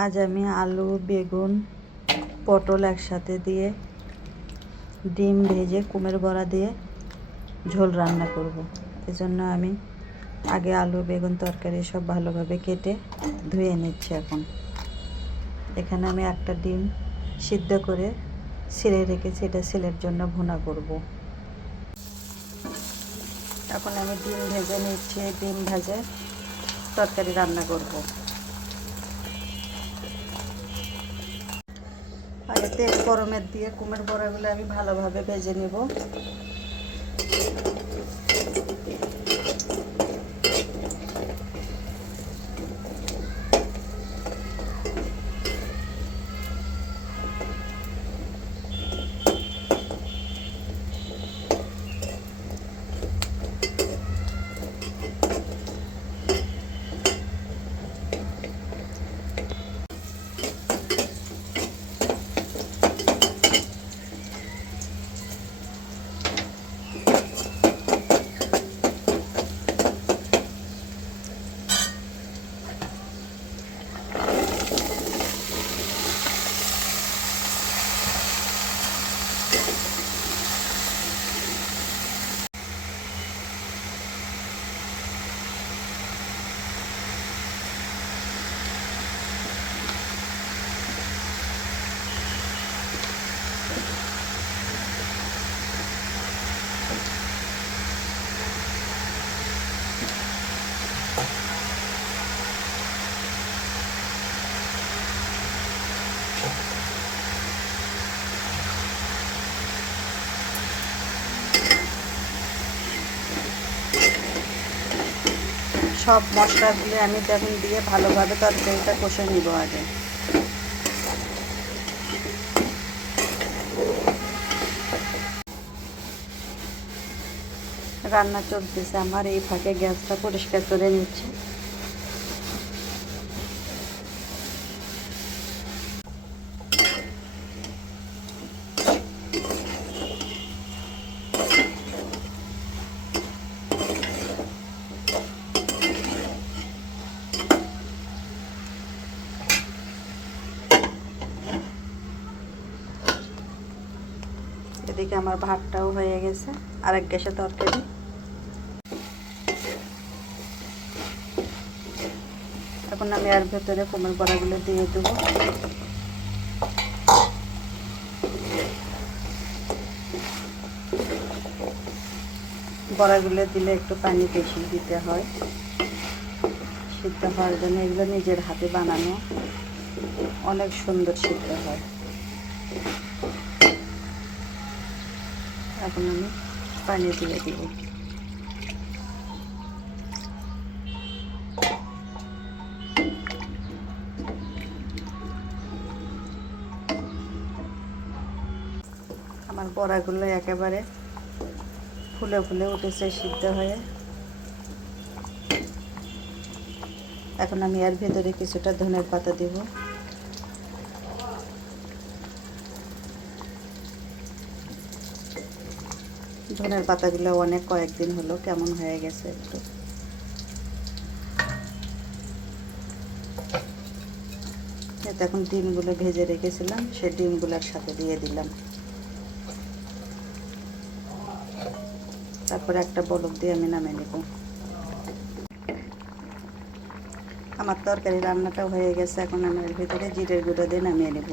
আজ আমি আলু, বেগুন, পটল একসাথে দিয়ে ডিম ভেজে কুমের বড়া দিয়ে ঝোল রান্না করব। এজন্য আমি আগে আলু, বেগুন তরকারি সব ভালোভাবে কেটে ধুয়ে নিচ্ছি। এখানে আমি একটা ডিম সিদ্ধ করে ছিলে রেখেছি, এটা ছেলের জন্য ভুনা করব। এখন আমি ডিম ভেজে নিচ্ছি, ডিম ভেজে তরকারি রান্না করব। আগে তেল গরমের দিয়ে কুমের বড়াগুলো আমি ভালোভাবে ভেজে নেব। সব মশলাগুলো আমি দেখুন দিয়ে ভালোভাবে তরকারিটা কষে নিব। আগে রান্না চলতেছে আমার, এই ফাঁকে গ্যাসটা পরিষ্কার করে নিচ্ছি। এদিকে আমার ভাতটাও হয়ে গেছে, আরেক গ্যাসে তরকারি। এখন আমি এর ভেতরে কুমড়োর বড়াগুলো দিয়ে দেব। বড়াগুলো দিলে একটু পানি বেশি দিতে হয় সিদ্ধ হওয়ার জন্য। এগুলো নিজের হাতে বানানো, অনেক সুন্দর সিদ্ধ হয়। এখন আমি পানি দিয়ে দিব। আমার বড়াগুলো একেবারে ফুলে ফুলে উঠেছে সিদ্ধ হয়ে। এখন আমি এর ভেতরে কিছুটা ধনের পাতা দেব। ধনের পাতাগুলো অনেক কয়েকদিন হলো কেমন হয়ে গেছে একটু। এখন ডিমগুলো ভেজে রেখেছিলাম, সেই ডিমগুলোর সাথে দিয়ে দিলাম। তারপরে একটা বলক দিয়ে আমি নামিয়ে নেব। আমার তরকারি রান্নাটা হয়ে গেছে। এখন আমি এর ভিতরে জিরের গুঁড়ো দিয়ে নামিয়ে নেব।